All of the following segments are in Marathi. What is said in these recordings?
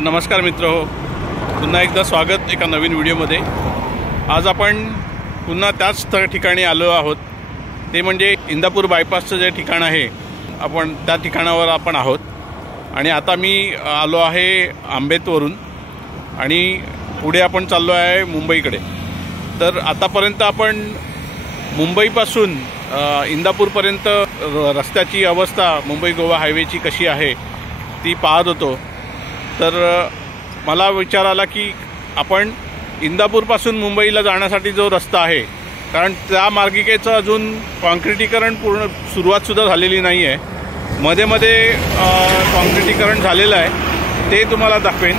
नमस्कार मित्रहो, पुन्हा एकदा स्वागत एका नवीन व्हिडिओमध्ये। आज आपण पुन्हा त्याच ठिकाणी आलो आहोत, ते म्हणजे इंदापूर बायपासचं जे ठिकाण आहे, आपण त्या ठिकाणावर आपण आहोत। आणि आता मी आलो आहे आंबेतवरून आणि पुढे आपण चाललो आहे मुंबईकडे। तर आतापर्यंत आपण मुंबईपासून इंदापूरपर्यंत रस्त्याची अवस्था, मुंबई गोवा हायवेची कशी आहे ती पाहत होतो। तर मला विचार आला की आपण इंदापूरपासून मुंबईला जाण्यासाठी जो रस्ता आहे, कारण त्या मार्गिकेचं अजून कॉन्क्रिटीकरण पूर्ण सुरुवातसुद्धा झालेली नाही आहे, मध्ये मध्ये कॉन्क्रिटीकरण झालेलं आहे, ते तुम्हाला दाखवेन।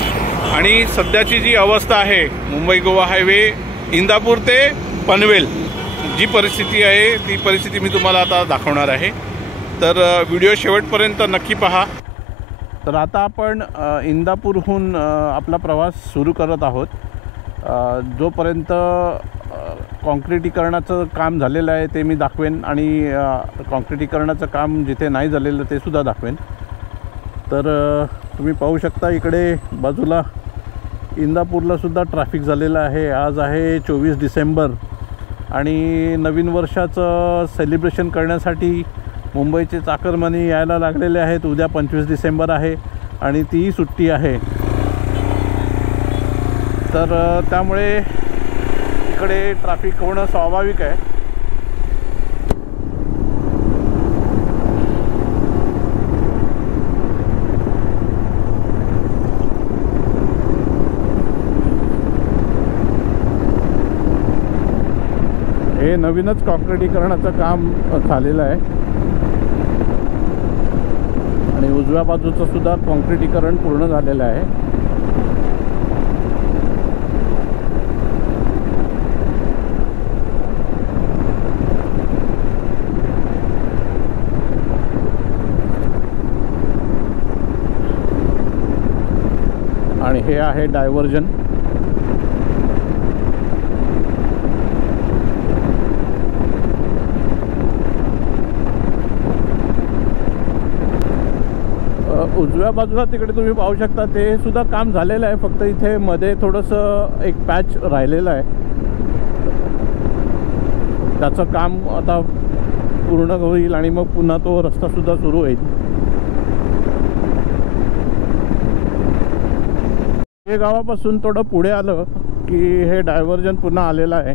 आणि सध्याची जी अवस्था आहे मुंबई गोवा हायवे इंदापूर ते पनवेल जी परिस्थिती आहे, ती परिस्थिती मी तुम्हाला आता दाखवणार आहे। तर व्हिडिओ शेवटपर्यंत नक्की पहा। तर आता आपण इंदापूरहून आपला प्रवास सुरू करत आहोत। जोपर्यंत कॉन्क्रिटीकरणाचं काम झालेलं आहे ते मी दाखवेन आणि कॉन्क्रिटीकरणाचं काम जिथे नाही झालेलं ते सुद्धा दाखवेन। तर तुम्ही पाहू शकता इकडे बाजूला इंदापूरला सुद्धा ट्रॅफिक झालेलं आहे। आज आहे 24 डिसेंबर आणि नवीन वर्षाचं सेलिब्रेशन करण्यासाठी मुंबईचे चाकरमानी यायला लागलेले आहेत। उद्या 25 डिसेंबर आहे आणि तीही सुट्टी आहे। तर त्यामुळे इकडे ट्रॅफिक होणं स्वाभाविक आहे। हे नवीनच कॉन्क्रिटीकरणाचं काम झालेलं आहे आणि उजव्या बाजूचं सुद्धा कॉन्क्रिटीकरण पूर्ण झालेलं आहे। आणि हे आहे डायव्हर्जन। उजव्या बाजूला तिकडे तुम्ही पाहू शकता ते सुद्धा काम झालेलं आहे, फक्त इथे मध्ये थोडंसं एक पॅच राहिलेलं आहे, त्याचं काम आता पूर्ण होईल आणि मग पुन्हा तो रस्ता सुद्धा सुरू होईल। हे गावापासून थोडं पुढे आलं की हे डायव्हर्जन पुन्हा आलेलं आहे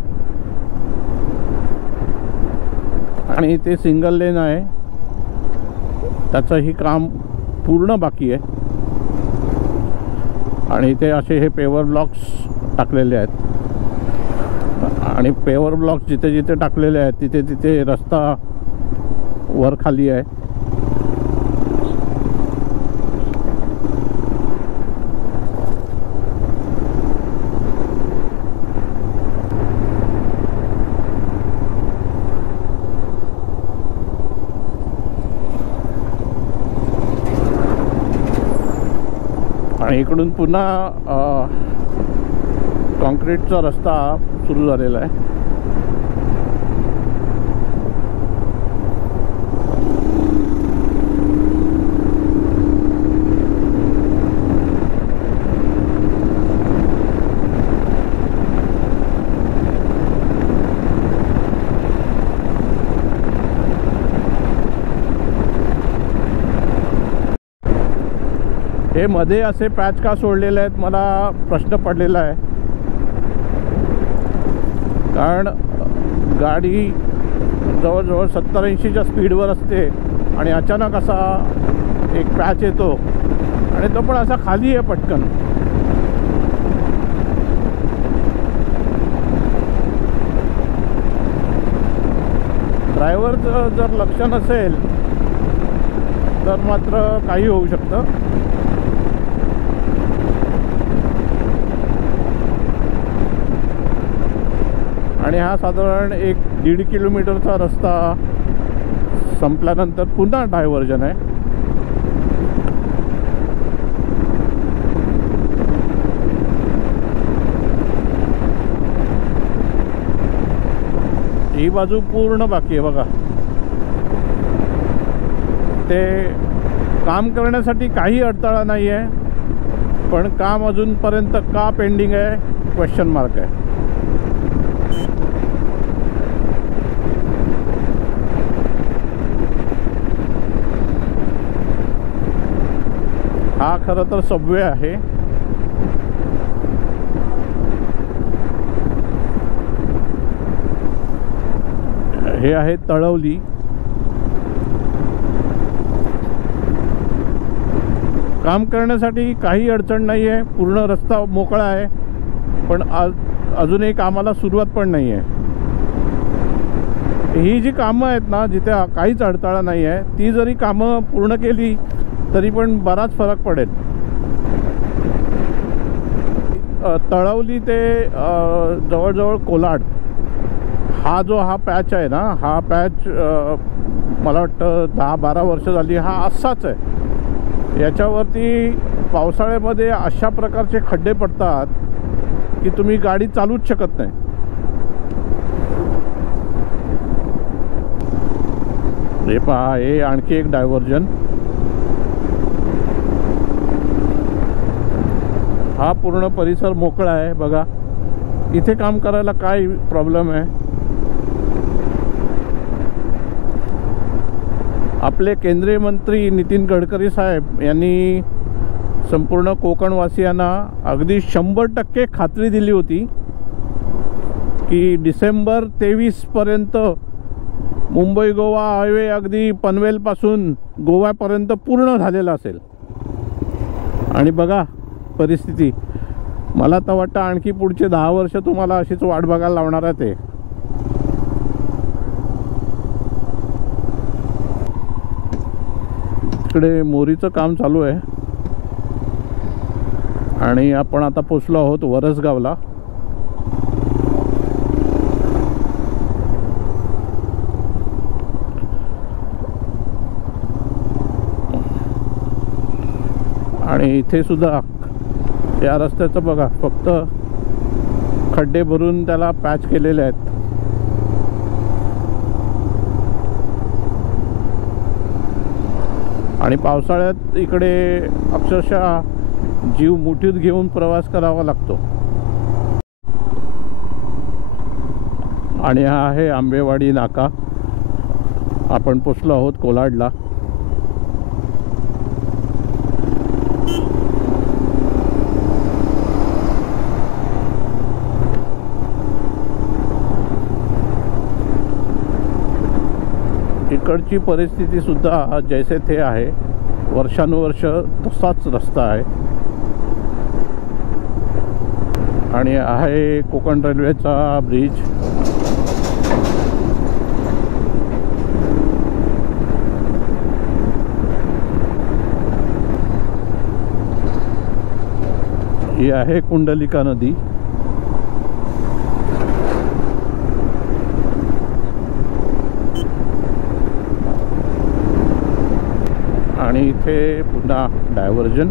आणि ते सिंगल लेन आहे, त्याचंही काम पूर्ण बाकी आहे। आणि इथे असे हे पेवर ब्लॉक्स टाकलेले आहेत आणि पेवर ब्लॉक्स जिथे जिथे टाकलेले आहेत तिथे तिथे रस्ता वर खाली आहे। आणि इकडून पुन्हा कॉन्क्रीटचा रस्ता सुरू झालेला आहे। हे मध्ये असे पॅच का सोडलेले आहेत, मला प्रश्न पडलेला आहे। कारण गाडी जवळजवळ 70-80च्या स्पीडवर असते आणि अचानक असा एक पॅच येतो आणि तो पण असा खाली आहे पटकन। ड्रायव्हरचं जर लक्ष नसेल तर मात्र काही होऊ शकतं। आणि हा साधारण 1-1.5 किलोमीटरचा रस्ता संपल्यानंतर पुन्हा डायव्हर्जन आहे। ही बाजू पूर्ण बाकी आहे बघा। ते काम करण्यासाठी काही अडथळा नाही आहे, पण काम अजूनपर्यंत का पेंडिंग आहे क्वेश्चन मार्क आहे. हा खरं तर सबवे आहे. हे आहे तळवली. काम करण्यासाठी काही अडचण नाही आहे, पूर्ण रस्ता मोकळा आहे. पण अजूनही कामाला सुरुवात पण नाही आहे. ही जी कामं आहेत ना, जिथे काहीच अडथळा नाही आहे, ती जरी कामं पूर्ण केली तरी पण बराच फरक पडेल. तळवली ते जवळजवळ कोलाड हा पॅच आहे ना, हा पॅच मला वाटतं 10-12 वर्ष झाली हा असाच आहे. याच्यावरती पावसाळ्यामध्ये अशा प्रकारचे खड्डे पडतात की तुम्ही गाडी चालूच शकत नाही. हे पहा, हे आणखी एक डायव्हर्जन. हा पूर्ण परिसर मोकळा आहे बघा. इथे काम करायला काय प्रॉब्लेम आहे. आपले केंद्रीय मंत्री नितीन गडकरी साहेब यांनी संपूर्ण कोकणवासियांना अगदी 100% खात्री दिली होती की डिसेंबर 23 पर्यंत मुंबई गोवा हायवे अगदी पनवेलपासून गोव्यापर्यंत पूर्ण झालेला असेल. आणि बघा परिस्थिती. मला तर वाटतं आणखी पुढचे 10 वर्ष तुम्हाला अशीच वाट बघायला लावणार आहे. ते इकडे मोरीचं काम चालू आहे आणि आपण आता पोचलो आहोत वरसगावला. आणि इथे सुद्धा या रस्त्याचं बघा, फक्त खड्डे भरून त्याला पॅच केलेले आहेत. आणि पावसाळ्यात इकडे अक्षरशः जीव मुठीत घेऊन प्रवास करावा लागतो. आणि हा आहे आंबेवाडी नाका. आपण पोचलो आहोत कोलाडला. इकडची परिस्थिती सुद्धा जैसे थे आहे. वर्षानुवर्ष तसाच रस्ता आहे. आणि आहे कोकण रेल्वेचा ब्रिज. ही आहे कुंडलिका नदी. आणि इथे पुन्हा डायव्हर्जन.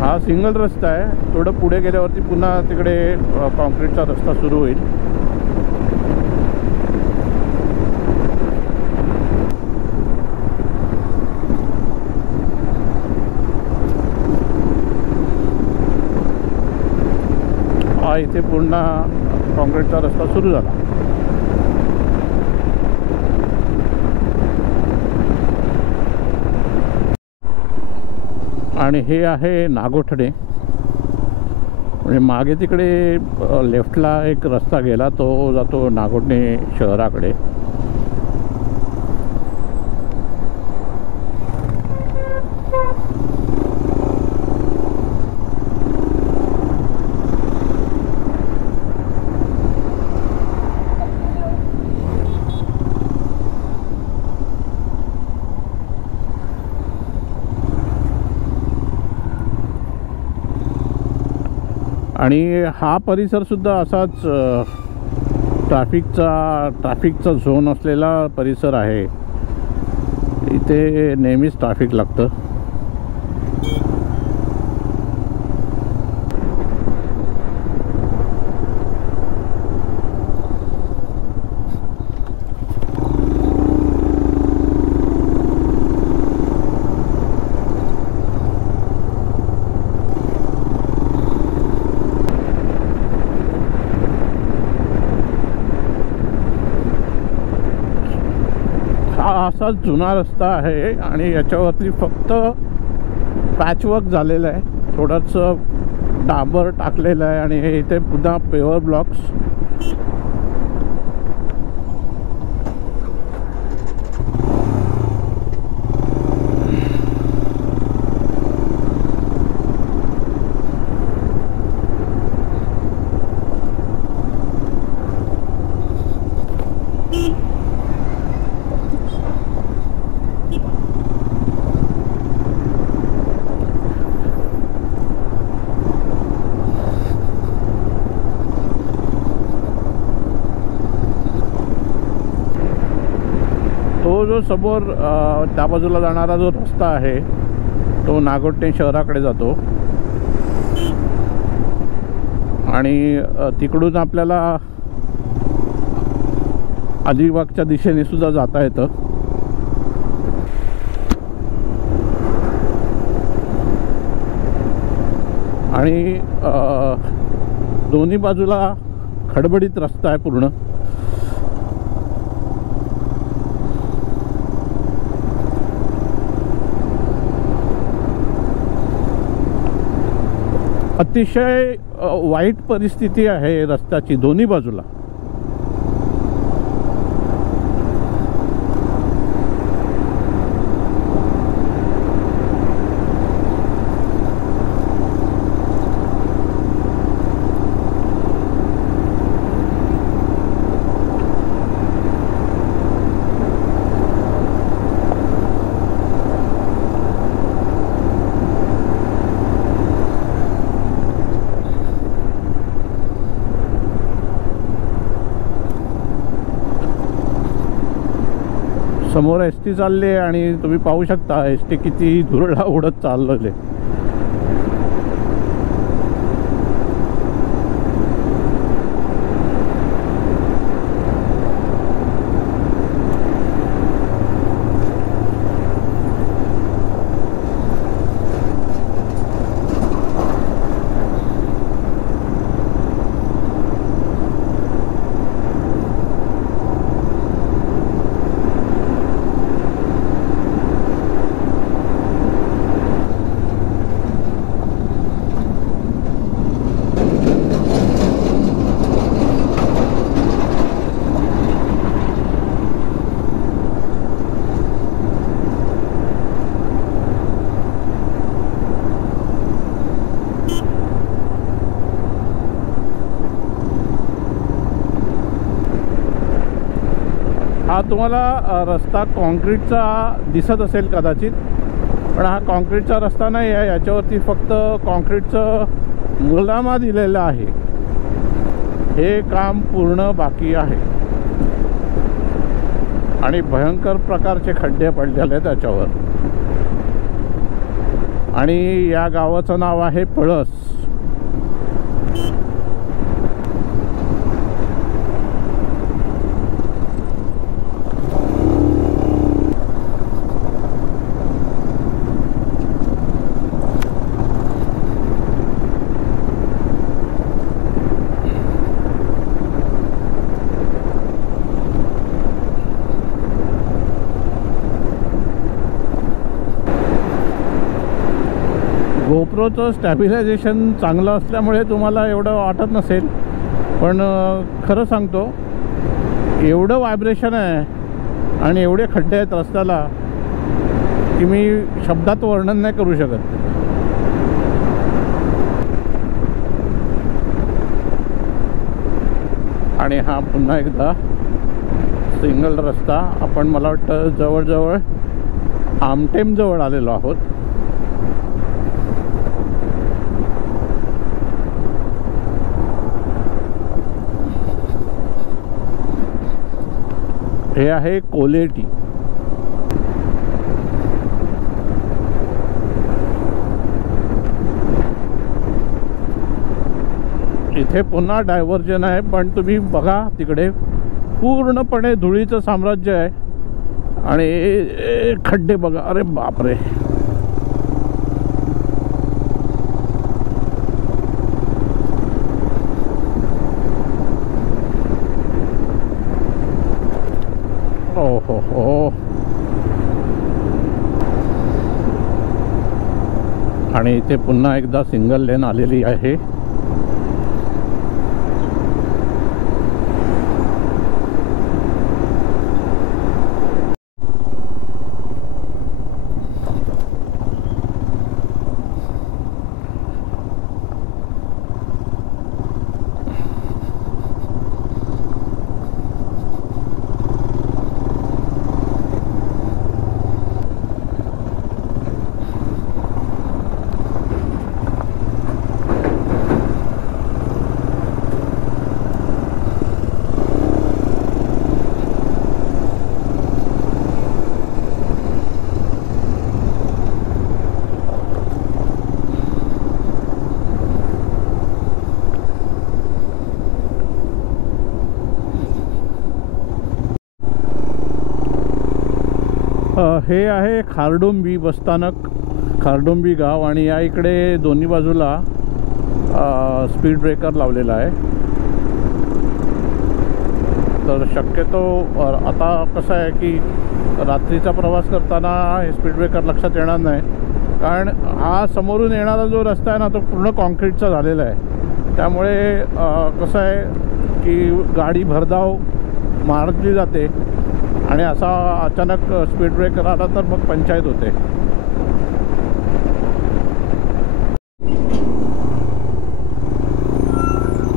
हा सिंगल रस्ता आहे. थोडं पुढे गेल्यावरती पुन्हा तिकडे कॉन्क्रीटचा रस्ता सुरू होईल. हा इथे पुन्हा कॉन्क्रीटचा रस्ता सुरू झाला. आणि हे आहे नागोठणे. म्हणजे मागे तिकडे लेफ्टला एक रस्ता गेला, तो जातो नागोठणे शहराकडे. आणि हा परिसर सुद्धा असाच ट्रॅफिकचा झोन असलेला परिसर आहे. इथे नेहमीच ट्रॅफिक लागतं. हा असा जुना रस्ता आहे आणि याच्यावरती फक्त पॅचवर्क झालेलं आहे, थोडंसं डांबर टाकलेलं आहे आणि हे इथे पुन्हा पेवर ब्लॉक्स. तो जो समोर त्या बाजूला जाणारा जो रस्ता आहे तो नागोठणे शहराकडे जातो आणि तिकडून आपल्याला अलिबागच्या दिशेने सुद्धा जाता येतं. आणि दोन्ही बाजूला खडबडीत रस्ता आहे पूर्ण. अतिशय वाईट परिस्थिती आहे रस्त्याची दोन्ही बाजूला. समोर एस टी चालली आहे आणि तुम्ही पाहू शकता एस टी किती धुरळा उडत चाललेले. हा तुम्हाला रस्ता कॉन्क्रीटचा दिसत असेल कदाचित, पण हा कॉन्क्रीटचा रस्ता नाही आहे. याच्यावरती फक्त कॉन्क्रीटचं मुलामा दिलेलं आहे. हे काम पूर्ण बाकी आहे आणि भयंकर प्रकारचे खड्डे पडलेले आहेत त्याच्यावर. आणि या गावाचं नाव आहे पळस. गोप्रोचं स्टॅबिलायझेशन चांगलं असल्यामुळे तुम्हाला एवढं वाटत नसेल, पण खरं सांगतो एवढं व्हायब्रेशन आहे आणि एवढे खड्डे आहेत रस्त्याला की मी शब्दात वर्णन नाही करू शकत. आणि हा पुन्हा एकदा सिंगल रस्ता. आपण मला वाटतं जवळजवळ आमटेमजवळ आलेलो आहोत. हे आहे कोलेटी. इथे पुन्हा डायव्हर्जन आहे, पण तुम्ही बघा तिकडे पूर्णपणे धुळीचं साम्राज्य आहे आणि खड्डे बघा. अरे बापरे. Oh. हो. आणि इथे पुन्हा एकदा सिंगल लेन आलेली आहे. हे आहे खारडोंबी बसस्थानक, खारडोंबी गाव. आणि या इकडे दोन्ही बाजूला स्पीड ब्रेकर लावलेला आहे. तर शक्यतो आता कसं आहे की रात्रीचा प्रवास करताना हे स्पीड ब्रेकर लक्षात येणार नाही, कारण हा समोरून येणारा जो रस्ता आहे ना तो पूर्ण कॉन्क्रीटचा झालेला आहे. त्यामुळे कसं आहे की गाडी भरधाव मारली जाते आणि असा अचानक स्पीड ब्रेकर आला तर मग पंचायत होते.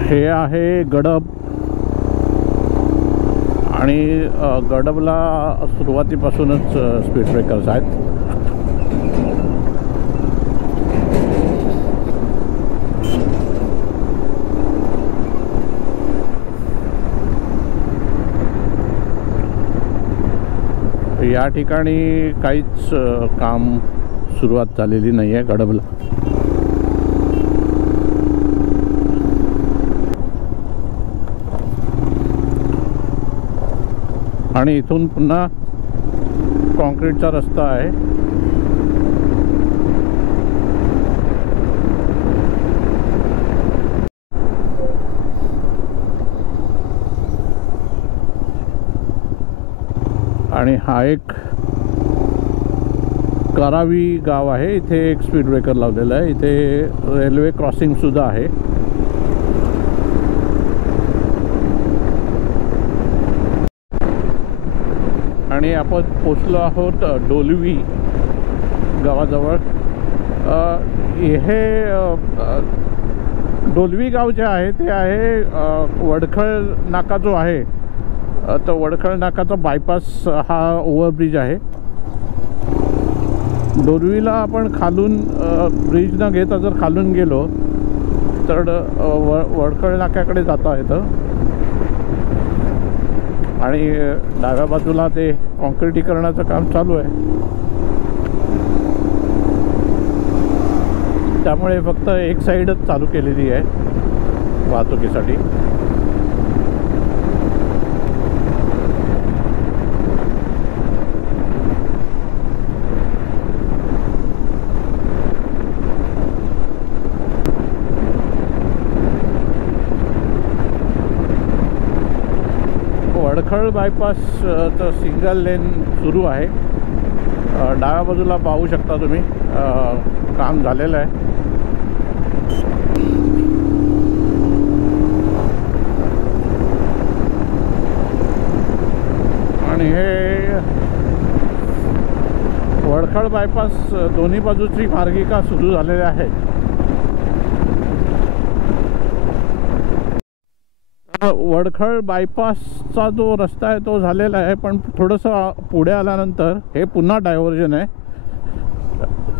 हे आहे गडब आणि गडबला सुरुवातीपासूनच स्पीड ब्रेकर्स आहेत. या ठिकाणी काहीच काम सुरुवात झालेली नाही आहे गडबला. आणि इथून पुन्हा कॉन्क्रीटचा रस्ता आहे. आणि हा एक करावी गाव आहे. इथे एक स्पीड ब्रेकर लावलेला आहे. इथे रेल्वे क्रॉसिंग सुद्धा आहे. आणि आपण पोचलो आहोत डोलवी गावाजवळ. हे डोलवी गाव जे आहे ते आहे वडखळ नाका जो आहे तो वडखळ नाकाचा बायपास हा ओव्हरब्रिज आहे. डोलवीला आपण खालून ब्रिज न घेता जर खालून गेलो तर वडखळ नाक्याकडे जाता येतं. आणि डाव्या बाजूला ते कॉन्क्रिटीकरणाचं काम चालू आहे. त्यामुळे फक्त एक साईडच चालू केलेली आहे वाहतुकीसाठी. वडखळ बायपास तर सिंगल लेन सुरू आहे. डाव्या बाजूला पाहू शकता तुम्ही काम झालेलं आहे. आणि हे वडखळ बायपास दोन्ही बाजूची मार्गिका सुरू झालेली आहे. वडखळ बायपासचा जो रस्ता आहे तो झालेला आहे, पण थोडंसं पुढे आल्यानंतर हे पुन्हा डायव्हर्जन आहे.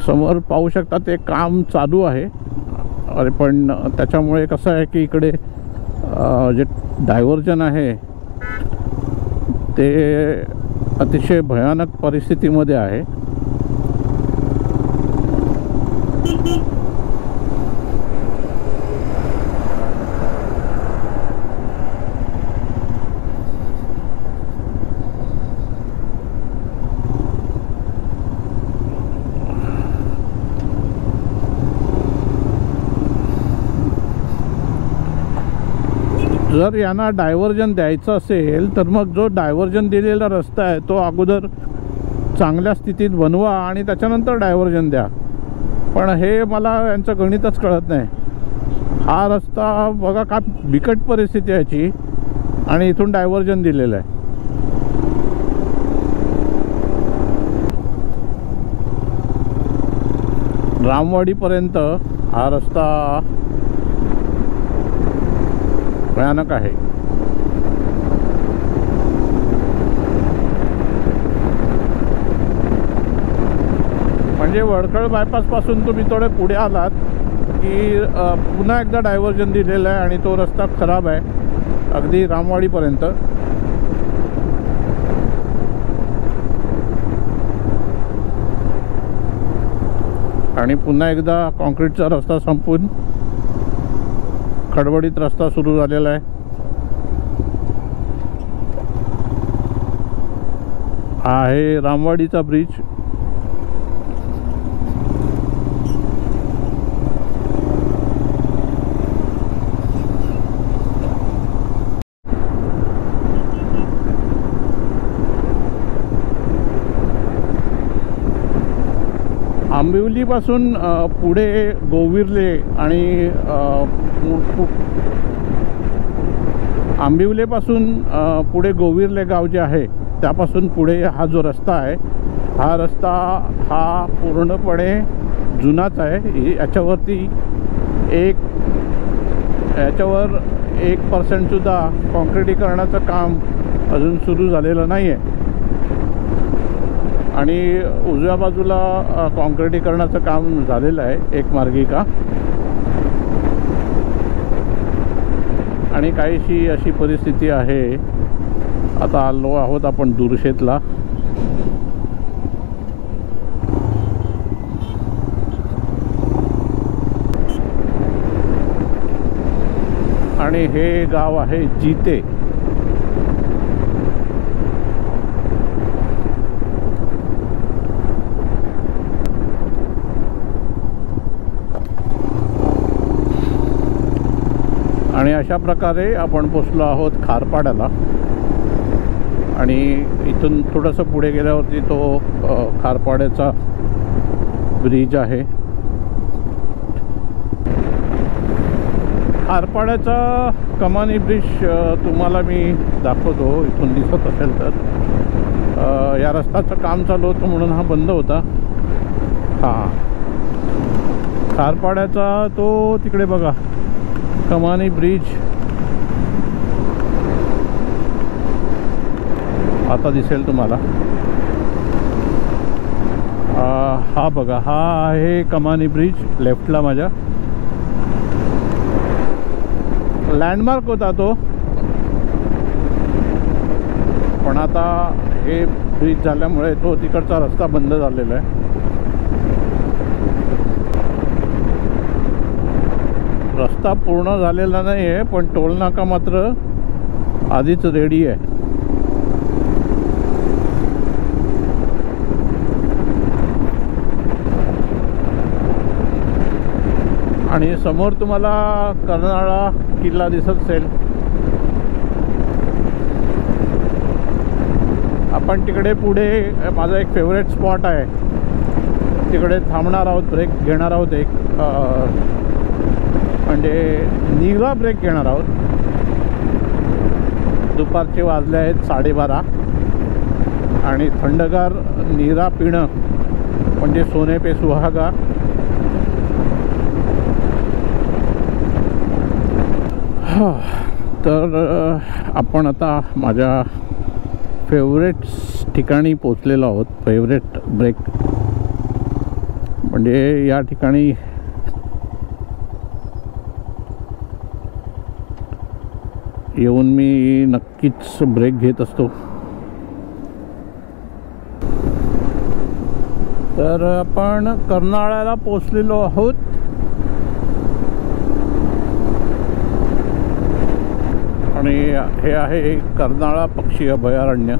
समोर पाहू शकता ते काम चालू आहे. अरे पण त्याच्यामुळे कसं आहे की इकडे जे डायव्हर्जन आहे ते अतिशय भयानक परिस्थितीमध्ये आहे. जर यांना डायव्हर्जन द्यायचं असेल तर मग जो डायव्हर्जन दिलेला रस्ता आहे तो अगोदर चांगल्या स्थितीत बनवा आणि त्याच्यानंतर डायव्हर्जन द्या. पण हे मला यांचं गणितच कळत नाही. हा रस्ता बघा का बिकट परिस्थिती आहे याची आणि इथून डायव्हर्जन दिलेलं आहे. रामवाडीपर्यंत हा रस्ता भयानक आहे. म्हणजे वडखळ बायपासपासून तुम्ही थोडे पुढे आलात की पुन्हा एकदा डायव्हर्जन दिलेलं आहे आणि तो रस्ता खराब आहे अगदी रामवाडीपर्यंत. आणि पुन्हा एकदा कॉन्क्रीटचा रस्ता संपून खडबडीत रस्ता सुरू झालेला आहे. हा आहे रामवाडीचा ब्रिज. आंबिवलीपासून पुढे गोविर्ले आणि आंबिवलीपासून पुढे गोविर्ले गाव जे आहे त्यापासून पुढे हा जो रस्ता आहे हा रस्ता हा पूर्णपणे जुनाच आहे. याच्यावर 1% सुद्धा कॉन्क्रिटीकरणाचं काम अजून सुरू झालेलं नाही आहे. आणि उजव्या बाजूला कॉन्क्रिटीकरणाचं काम झालेलं आहे एक मार्गिका. आणि काहीशी अशी परिस्थिती आहे. आता आलो आहोत आपण दुर्शेतला. आणि हे गाव आहे जिते. आणि अशा प्रकारे आपण पोचलो आहोत खारपाड्याला. आणि इथून थोडंसं पुढे गेल्यावरती तो खारपाड्याचा ब्रिज आहे. खारपाड्याचा कमानी ब्रिज तुम्हाला मी दाखवतो. इथून दिसत असेल तर या रस्त्याचं काम चालू होतं म्हणून हा बंद होता. हां, खारपाड्याचा तो तिकडे बघा कमानी ब्रिज आता दिसेल तुम्हाला. हा बघा हा आहे कमानी ब्रिज लेफ्टला माझ्या. लँडमार्क होता तो, पण आता हे ब्रिज झाल्यामुळे तो तिकडचा रस्ता बंद झालेला आहे. रस्ता पूर्ण झालेला नाही आहे पण टोलनाका मात्र आधीच रेडी आहे. आणि समोर तुम्हाला कर्नाळा किल्ला दिसत असेल. आपण तिकडे पुढे माझा एक फेवरेट स्पॉट आहे तिकडे थांबणार आहोत, ब्रेक घेणार आहोत एक, म्हणजे नीरा ब्रेक घेणार आहोत. दुपारचे वाजले आहेत 12:30 आणि थंडगार नीरा पिणं म्हणजे सोने पे सुहागा. तर आपण आता माझ्या फेवरेट ठिकाणी पोचलेलो आहोत. फेवरेट ब्रेक म्हणजे या ठिकाणी येऊन मी नक्कीच ब्रेक घेत असतो. तर आपण कर्नाळ्याला पोचलेलो आहोत. आणि हे आहे कर्नाळा पक्षी अभयारण्य.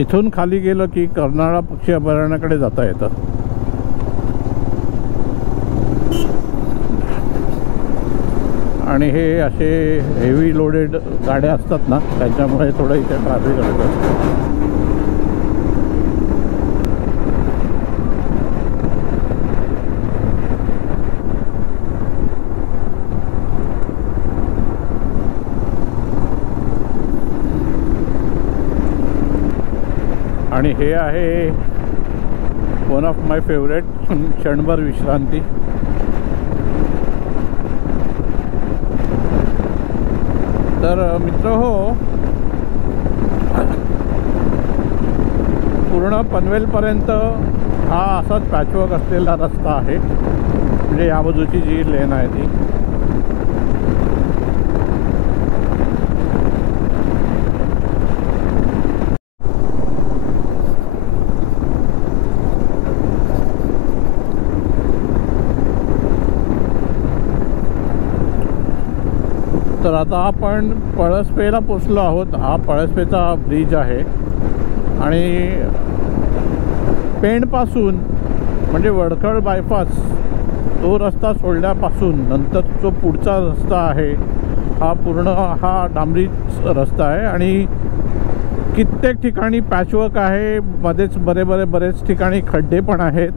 इथून खाली गेलं की कर्नाळा पक्षी अभयारण्याकडे जाता येतं. आणि हे असे हेवी लोडेड गाड्या असतात ना, त्याच्यामुळे थोडं इथे ट्रॅफिक असतं. आणि हे आहे वन ऑफ माय फेवरेट क्षणभर विश्रांती. तर मित्रहो, पूर्ण पनवेलपर्यंत हा असाच पॅचवर्क असलेला रस्ता आहे. म्हणजे या बाजूची जी लेन आहे ती. तर आता आपण पळसपेला पोचलो आहोत. हा पळसपेचा ब्रिज आहे. आणि पेणपासून म्हणजे वडखळ बायपास तो रस्ता सोडल्यापासून नंतर जो पुढचा रस्ता आहे हा पूर्ण हा डांबरी रस्ता आहे. आणि कित्येक ठिकाणी पॅचवर्क आहे. मध्येच बरेच ठिकाणी खड्डे पण आहेत.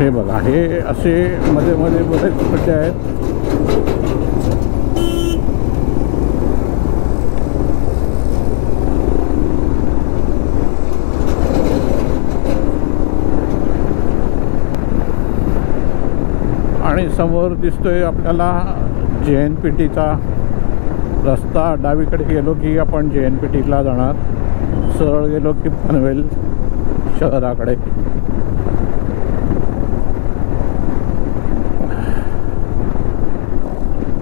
हे बघा, हे असे मध्ये बरेच खड्डे आहेत. आणि समोर दिसतोय आपल्याला JNPTचा रस्ता. डावीकडे गेलो की आपण JNPTला जाणार. सरळ गेलो की पनवेल शहराकडे.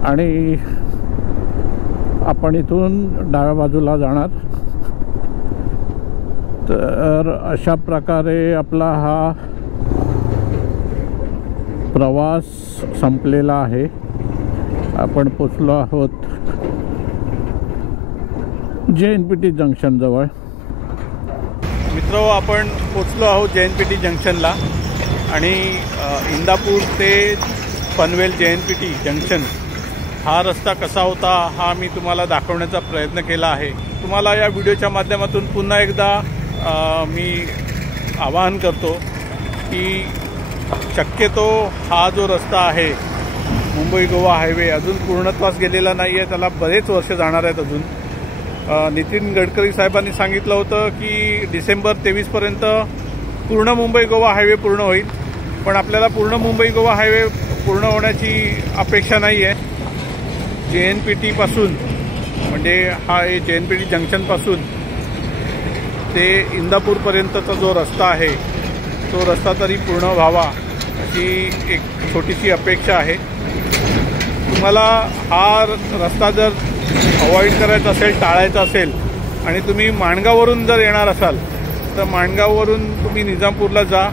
आणि आपण इथून डाव्या बाजूला जाणार. तर अशा प्रकारे आपला हा प्रवास संपलेला आहे. आपण पोचलो आहोत JNPT जंक्शनजवळ. मित्र, आपण पोचलो आहोत JNPT जंक्शनला. आणि इंदापूर ते पनवेल JNPT जंक्शन हा रस्ता कसा होता हा मी तुम्हाला दाखवण्याचा प्रयत्न केला आहे. तुम्हाला या व्हिडिओच्या माध्यमातून पुन्हा एकदा मी आवाहन करतो की शक्यतो हा जो रस्ता आहे मुंबई गोवा हायवे अजून पूर्णत्वास गेलेला नाही आहे. त्याला बरेच वर्ष जाणार आहेत अजून. नितीन गडकरी साहेबांनी सांगितलं होतं की डिसेंबर 23पर्यंत पूर्ण मुंबई गोवा हायवे पूर्ण होईल. पण आपल्याला पूर्ण मुंबई गोवा हायवे पूर्ण होण्याची अपेक्षा नाही आहे. JNPT पासून म्हणजे हा JNPT जंक्शनपासून ते इंदापूरपर्यंतचा जो रस्ता आहे तो रस्ता तरी पूर्ण व्हावा अशी एक छोटीशी अपेक्षा आहे. तुम्हाला हा रस्ता जर अवॉइड करायचा असेल, टाळायचा असेल आणि तुम्ही माणगाववरून जर येणार असाल तर माणगाववरून तुम्ही निजामपूरला जा.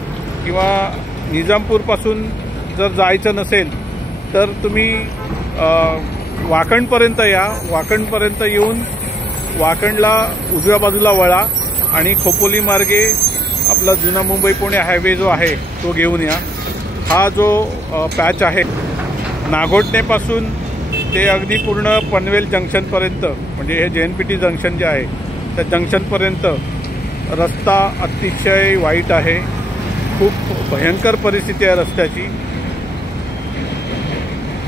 किंवा निजामपूरपासून जर जायचं नसेल तर तुम्ही वाकणपर्यंत या. वाकणपर्यंत येऊन वाकणला उजव्या बाजूला वळा आणि खोपोली मार्गे आपला जुना मुंबई पुणे हायवे जो आहे तो घेऊन या. हा जो पॅच आहे नागोठणेपासून ते अगदी पूर्ण पनवेल जंक्शनपर्यंत म्हणजे हे JNPT जंक्शन जे आहे त्या जंक्शनपर्यंत रस्ता अतिशय वाईट आहे. खूप भयंकर परिस्थिती आहे रस्त्याची.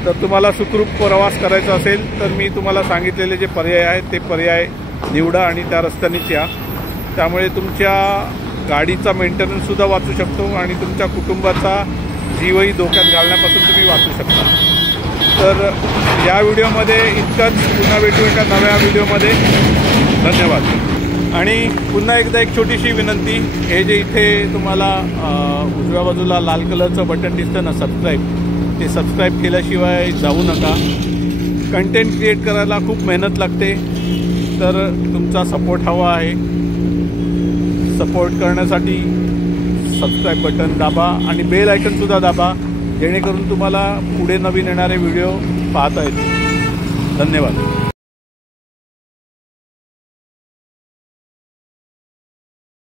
तर तुम्हाला सुखरूप प्रवास करायचा असेल तर मी तुम्हाला सांगितलेले जे पर्याय आहेत ते पर्याय निवडा आणि त्या रस्त्यानेच या. त्यामुळे तुमच्या गाडीचा मेंटेनन्ससुद्धा वाचू शकतो आणि तुमच्या कुटुंबाचा जीवही धोक्यात घालण्यापासून तुम्ही वाचू शकता. तर या व्हिडिओमध्ये इतकंच. पुन्हा भेटू एका नव्या व्हिडिओमध्ये. धन्यवाद. आणि पुन्हा एकदा एक छोटीशी विनंती. हे जे इथे तुम्हाला उजव्या बाजूला लाल कलरचं बटन दिसतं ना सबस्क्राईब, ते सबस्क्राईब केल्याशिवाय जाऊ नका. कंटेंट क्रिएट करायला खूप मेहनत लागते. तर तुमचा सपोर्ट हवा आहे. सपोर्ट करण्यासाठी सबस्क्राईब बटन दाबा आणि बेल आयकनसुद्धा दाबा जेणेकरून तुम्हाला पुढे नवीन येणारे व्हिडिओ पाहता येतील. धन्यवाद.